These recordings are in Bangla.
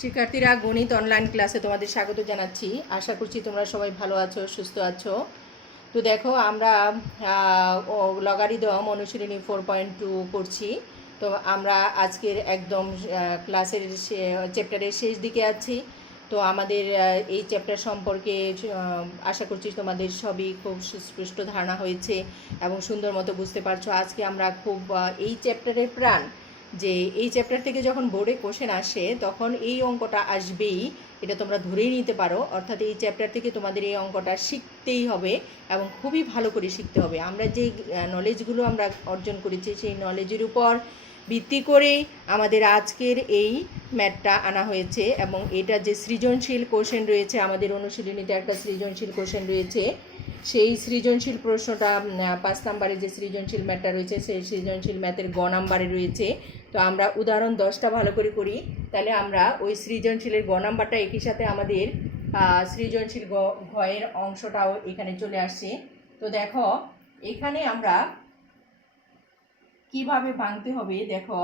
শিক্ষার্থীরা গণিত অনলাইন ক্লাসে তোমাদের স্বাগত জানাচ্ছি। আশা করছি তোমরা সবাই ভালো আছো, সুস্থ আছো। তো দেখো আমরা লগারিদম অনুশীলনী 4.2 করছি। তো আমরা আজকের একদম ক্লাসের চ্যাপ্টারের শেষ দিকে আছি। তো আমাদের এই চ্যাপ্টার সম্পর্কে আশা করছি তোমাদের সবই খুব সুস্পষ্ট ধারণা হয়েছে এবং সুন্দর মতো বুঝতে পারছো। আজকে আমরা খুব এই চ্যাপ্টারের প্রাণ, যে এই চ্যাপ্টার থেকে যখন বোর্ডে কোশ্চেন আসে তখন এই অঙ্কটা আসবেই, এটা তোমরা ধরেই নিতে পারো। অর্থাৎ এই চ্যাপ্টার থেকে তোমাদের এই অঙ্কটা শিখতেই হবে এবং খুবই ভালো করে শিখতে হবে। আমরা যে নলেজগুলো আমরা অর্জন করেছি সেই নলেজের উপর ভিত্তি করেই আমাদের আজকের এই ম্যাথটা আনা হয়েছে। এবং এটা যে সৃজনশীল কোশ্চেন রয়েছে, আমাদের অনুশীলনীতে একটা সৃজনশীল কোশ্চেন রয়েছে। সেই সৃজনশীল প্রশ্নটা 5 নম্বরে যে সৃজনশীল ম্যাথটা রয়েছে সেই সৃজনশীল ম্যাথের গ নাম্বারে রয়েছে। তো আমরা উদাহরণ 10টা ভালো করে করি, তাহলে আমরা ওই সৃজনশীলের গ নাম্বারটা একই সাথে আমাদের সৃজনশীল ঘয়ের অংশটাও এখানে চলে আসছে। তো দেখো এখানে আমরা কিভাবে ভাঙতে হবে। দেখো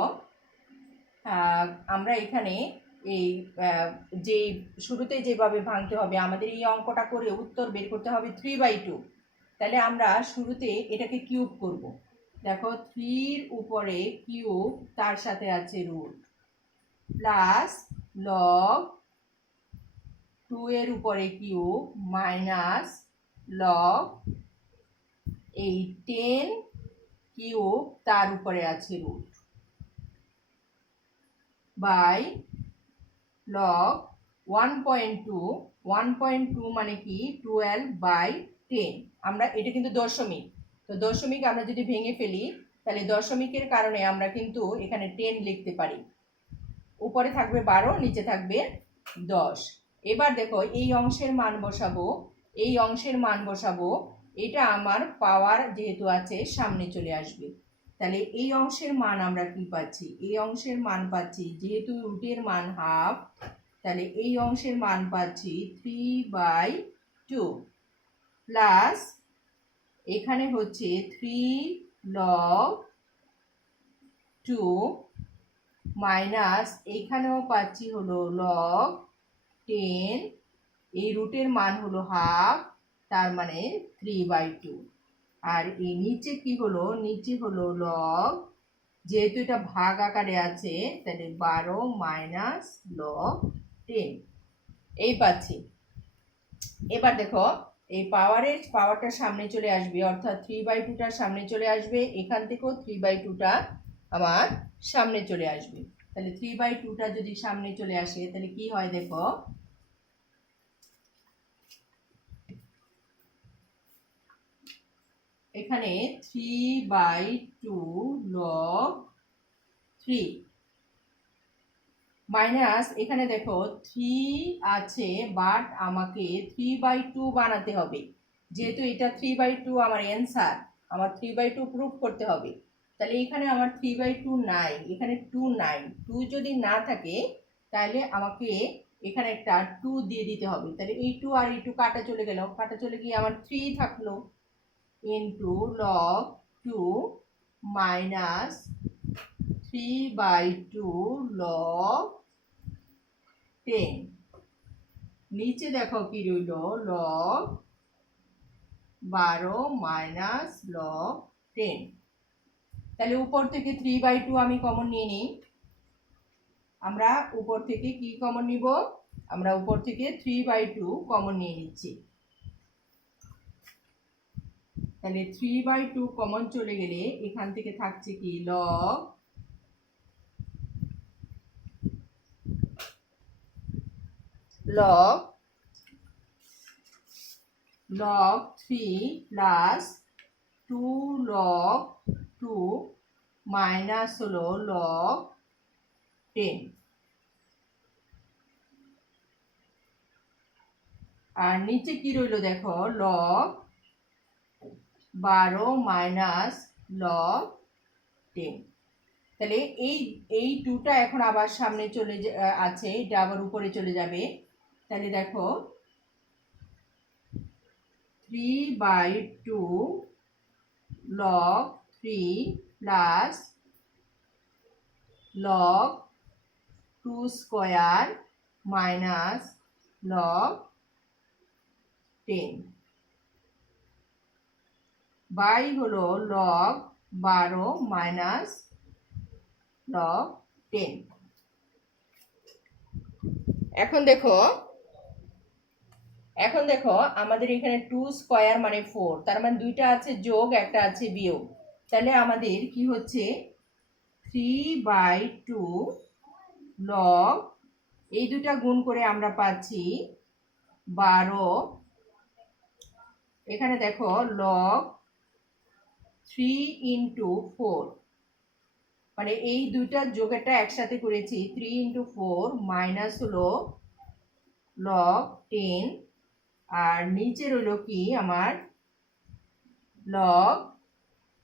আমরা এখানে এই যে শুরুতে যেভাবে ভাঙতে হবে, আমাদের এই অঙ্কটা করে উত্তর বের করতে হবে 3/2। তাহলে আমরা শুরুতে এটাকে কিউব করব। দেখো 3-র উপরে কিউব, তার সাথে আছে রুট, প্লাস লগ 2-এর উপরে কিউব মাইনাস লগ এই 10 কিউব, তার উপরে আছে রুট, বাই লগ 1.2। 1.2 মানে কি 12/10। আমরা এটা কিন্তু দশমিক, তো দশমিক আমরা যদি ভেঙে ফেলি তাহলে দশমিকের কারণে আমরা কিন্তু এখানে 10 লিখতে পারি। উপরে থাকবে 12, নিচে থাকবে 10। এবার দেখো এই অংশের মান বসাবো, এই অংশের মান বসাবো। এটা আমার পাওয়ার যেহেতু আছে সামনে চলে আসবে। তাহলে এই অংশের মান আমরা কি পাচ্ছি? এই অংশের মান পাচ্ছি, যেহেতু রুটের মান হাফ, তাহলে এই অংশের মান পাচ্ছি 3/2 প্লাস এখানে হচ্ছে 3 log 2 মাইনাস এইখানেও পাচ্ছি হলো লগ 10, এই রুটের মান হলো হাফ, তার মানে 3/2। আর এই নিচে কি হলো? নিচে হলো লগ, যেহেতু এটা ভাগ আকারে আছে তাহলে 12 মাইনাস লগ 10 এই পাচ্ছি। এবার দেখো এই পাওয়ারটা সামনে চলে আসবে, অর্থাৎ 3/2টা সামনে চলে আসবে। এখান থেকেও 3/2টা আমার সামনে চলে আসবে। তাহলে 3/2টা যদি সামনে চলে আসে তাহলে কি হয় দেখো, এখানে 3/2 log 3 মাইনাস এখানে দেখো 3 আছে, বাট আমাকে 3/2 বানাতে হবে। যেহেতু এটা 3/2 আমার অ্যান্সার, আমার 3/2 প্রুফ করতে হবে। তাহলে এখানে আমার 3/2 নাই, এখানে 2 নাই। 2 যদি না থাকে তাহলে আমাকে এখানে একটা 2 দিয়ে দিতে হবে। তাহলে এই 2 আর এই 2 কাটা চলে গেল, কাটা চলে গিয়ে আমার 3 থাকলো, ইন্টু লগ 2 মাইনাস 3/2 log 10। নিচে দেখো কি রইল, লগ 12 মাইনাস লগ 10। তাহলে উপর থেকে 3/2 আমি কমন নিয়ে নিই। আমরা উপর থেকে কি কমন নিব? আমরা উপর থেকে 3/2 কমন নিয়ে নিচ্ছি। তাহলে 3/2 কমন চলে গেলে এখান থেকে থাকছে কি log log 3 plus 2 log 2 minus হলো log 10। আর নিচে কি রইল দেখো, log 12 মাইনাস log 10। তাহলে এই 2টা এখন আবার সামনে চলে আছে, এটা আবার উপরে চলে যাবে। তাহলে দেখো 3/2 log 3 plus log 2 square minus log 10 by হলো লগ 12 মাইনাস লগ 10। এখন দেখো আমাদের এখানে 2 স্কয়ার মানে 4, তার মানে দুইটা আছে যোগ, একটা আছে বিয়োগ। তাহলে আমাদের কি হচ্ছে 3/2 লগ, এই দুটা গুণ করে আমরা পাচ্ছি 12। এখানে দেখো লগ 3 ইন্টু 4, মানে এই দুইটা যোগেরটা একসাথে করেছি। 3 ইন্টু 4 মাইনাস হলো লগ 10, আর নিচে রইল কি আমার লগ,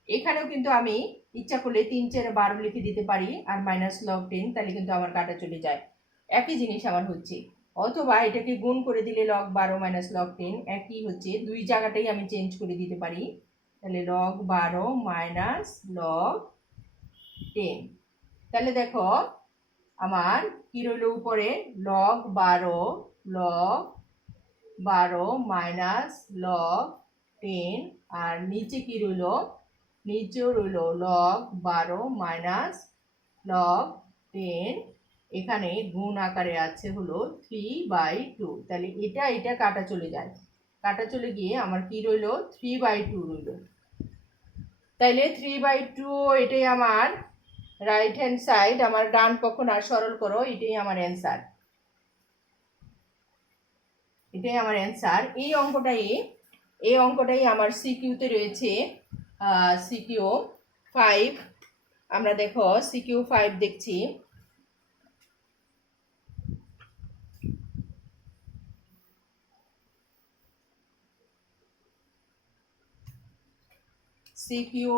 এখানেও কিন্তু আমি ইচ্ছা করলে 3 4 12 লিখে দিতে পারি আর মাইনাস লগ 10, তাহলে কিন্তু আমার কাটা চলে যায়। একই জিনিস আমার হচ্ছে, অথবা এটাকে গুণ করে দিলে লগ 12 মাইনাস লগ 10 একই হচ্ছে, দুই জায়গাটাই আমি চেঞ্জ করে দিতে পারি। তাহলে লগ 12 মাইনাস লগ 10। তাহলে দেখো আমার কি রইল উপরে লগ 12 মাইনাস লগ 10, আর নিচে কি রইল, নিচেও রইল লগ 12 মাইনাস লগ 10। এখানে গুণ আকারে আছে হলো 3/2। তাহলে এটা কাটা চলে যায়, কাটা চলে গিয়ে আমার কি রইল 3/2 রইল। তাইলে 3/2 এটাই আমার রাইট হ্যান্ড সাইড, আমার ডান পক্ষ না সরল করো, এটাই আমার অ্যান্সার, এটাই আমার অ্যান্সার। এই অঙ্কটাই আমার সিকিউতে রয়েছে, সিকিউ 5। আমরা দেখো সিকিউ 5 দেখছি। সিকিউ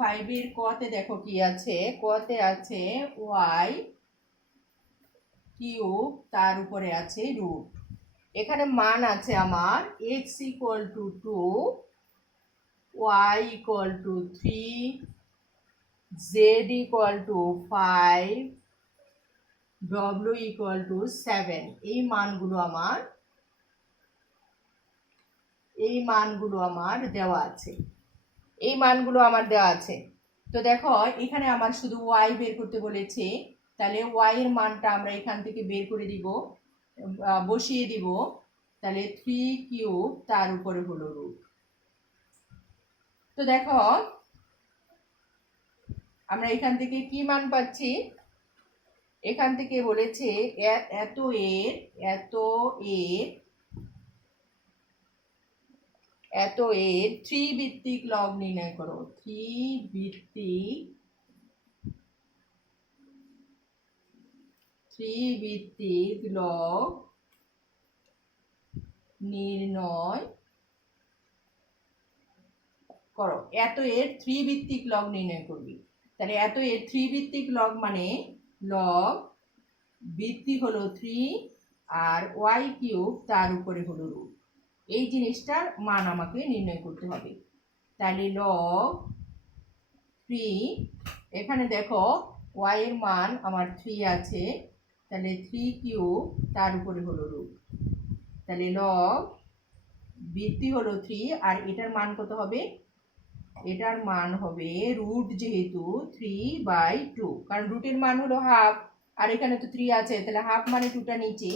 5 এর কতে দেখো কি আছে, কতে আছে ওয়াই কিউব, তার উপরে আছে রুট। এখানে মান আছে আমার x equal to 2, y equal to 3, z equal to 5, w equal to 7। এই মানগুলো আমার দেওয়া আছে, তো দেখো এখানে আমার শুধু y বের করতে বলেছে, তাহলে y এর মানটা আমরা এখান থেকে বের করে দিব, বসিয়ে দিব। তাহলে 3 কিউব তার উপরে হলো রুট। তো দেখো আমরা এখান থেকে কি মান পাচ্ছি, এখান থেকে বলেছে এত এর 3 ভিত্তিক লব নির্ণয় করো। 3 ভিত্তিক লব নির্ণয় করো। এত এর 3 ভিত্তিক লব নির্ণয় করবি। তাহলে এত এর 3 ভিত্তিক লব মানে লব ভিত্তি হলো 3 আর y কিউব তার উপরে হলো রুট। এই জিনিসটার মান আমাকে নির্ণয় করতে হবে। তাহলে লগ 3, এখানে দেখো y এর মান আমার 3 আছে, তাহলে 3 কিউব তার উপরে হলো রুট। তাহলে লগ ভিত্তি হলো 3 আর এটার মান কত হবে, এটার মান হবে রুট, যেহেতু 3/2, কারণ রুটের মান হলো হাফ আর এখানে তো 3 আছে, তাহলে হাফ মানে 2টা নিচে।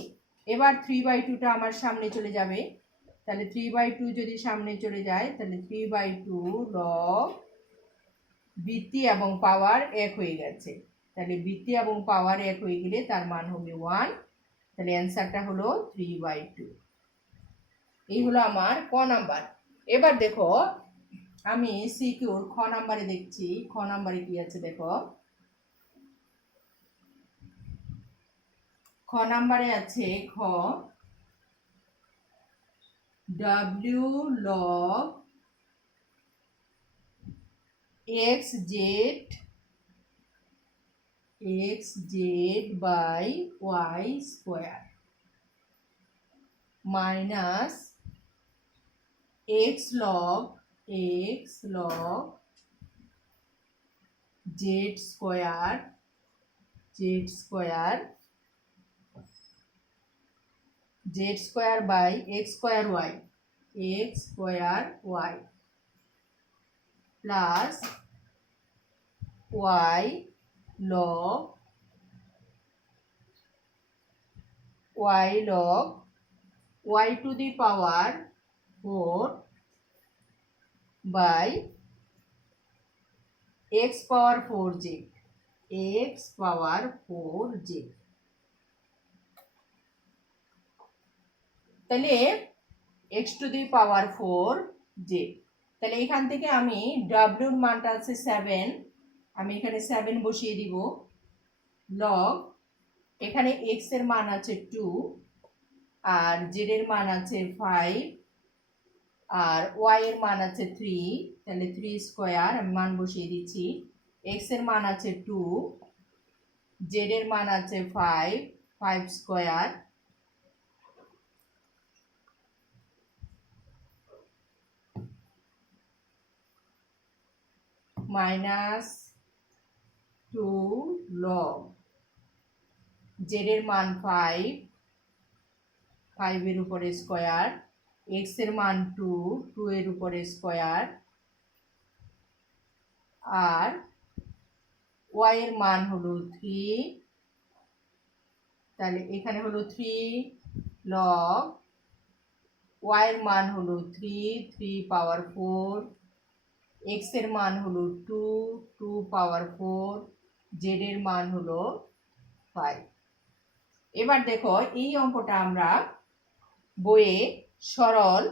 এবার 3/2টা আমার সামনে চলে যাবে, তাহলে 3/2 যদি সামনে চলে যায় তাহলে 3/2 লগ ভিত্তি এবং পাওয়ার এক হয়ে গেছে। তাহলে ভিত্তি এবং পাওয়ার এক হয়ে গেলে তার মান হবে 1। তাহলে অ্যান্সারটা হলো 3/2। এই হলো আমার ক নাম্বার। এবার দেখো আমি সিকিউর খ নাম্বারে দেখছি, খ নাম্বারে কি আছে দেখো। খ নাম্বারে আছে খ w log xz by y square minus x log z square by x square y plus y log y to the power 4 by x power 4j তাহলে x to the power 4j তাহলে এখান থেকে আমি w এর মানটা আছে 7 আমি এখানে 7 বসিয়ে দিব লগ এখানে x এর মান আছে 2 আর z এর মান আছে 5 আর y এর মান আছে 3 তাহলে 3 স্কয়ার আমি মান বসিয়ে দিচ্ছি x এর মান আছে 2 z এর মান আছে 5 স্কয়ার মাইনাস 2 লগ z এর মান 5 এর উপরে স্কয়ার x এর মান 2 এর উপরে স্কয়ার আর y এর মান হলো 3 তাহলে এখানে হলো 3 লগ y এর মান হলো 3 পাওয়ার 4 x এর মান হলো 2 পাওয়ার 4 z এর মান হলো 5 এবার দেখো এই অঙ্কটা আমরা বইয়ে সরল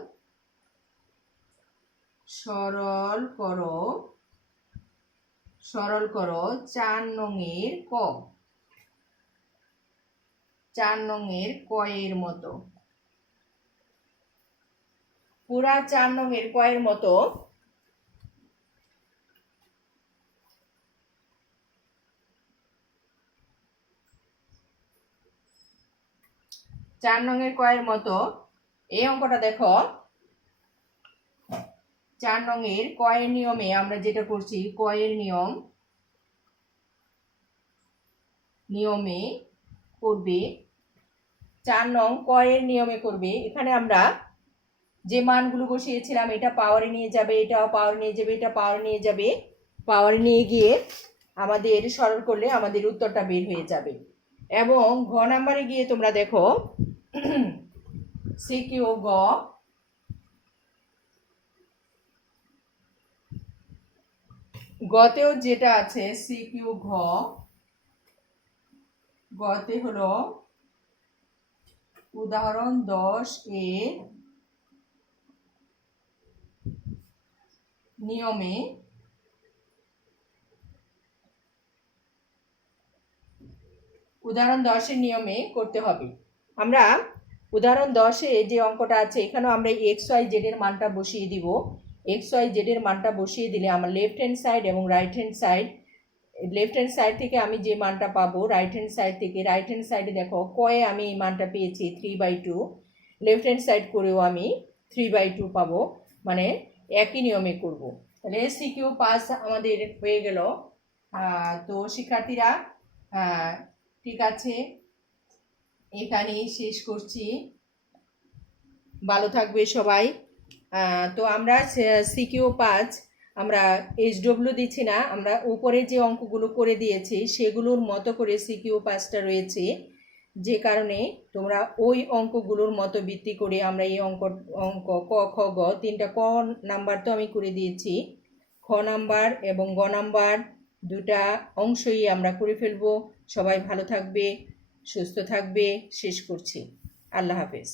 করো 4 নংয়ের ক এর মতো পুরা 4 নংয়ের ক এর মতো 4 নংয়ের ক এর মতো এই অঙ্কটা দেখো 4 নংয়ের ক এর নিয়মে আমরা যেটা করছি ক এর নিয়মে করবে 4 নং ক এর নিয়মে করবে এখানে আমরা যে মানগুলো বসিয়েছিলাম এটা পাওয়ারে নিয়ে যাবে এটাও পাওয়ারে নিয়ে যাবে এটা পাওয়ারে নিয়ে যাবে পাওয়ারে নিয়ে গিয়ে আমাদের সরল করলে আমাদের উত্তরটা বের হয়ে যাবে এবং ঘ নাম্বারে গিয়ে তোমরা দেখো সিকিউ গতেও যেটা আছে সিকিউ গতে হলো উদাহরণ 10 এর নিয়মে উদাহরণ 10 এর নিয়মে করতে হবে আমরা উদাহরণ 10 এ যে অঙ্কটা আছে এখানেও আমরা এক্স ওয়াই জেড এর মানটা বসিয়ে দিব এক্স ওয়াই জেড এর মানটা বসিয়ে দিলে আমার লেফট হ্যান্ড সাইড এবং রাইট হ্যান্ড সাইড থেকে আমি যে মানটা পাবো রাইট হ্যান্ড সাইডে দেখো কয়ে আমি এই মানটা পেয়েছি 3/2 লেফট হ্যান্ড সাইড করেও আমি 3/2 পাবো মানে একই নিয়মে করব তাহলে সিকিউ পাস আমাদের হয়ে গেল তো শিক্ষার্থীরা ঠিক আছে এখানেই শেষ করছি ভালো থাকবে সবাই তো আমরা সিকিউ 5 আমরা এইচডব্লিউ দিচ্ছি না আমরা উপরে যে অঙ্কগুলো করে দিয়েছি সেগুলোর মতো করে সিকিউ 5টা রয়েছে যে কারণে তোমরা ওই অঙ্কগুলোর মতো ভিত্তি করে আমরা এই অঙ্ক ক খ গ 3টা ক নাম্বার তো আমি করে দিয়েছি খ নাম্বার এবং গ নাম্বার 2টা অংশই আমরা করে ফেলবো সবাই ভালো থাকবে সুস্থ থাকবে শেষ করছি আল্লাহ হাফেজ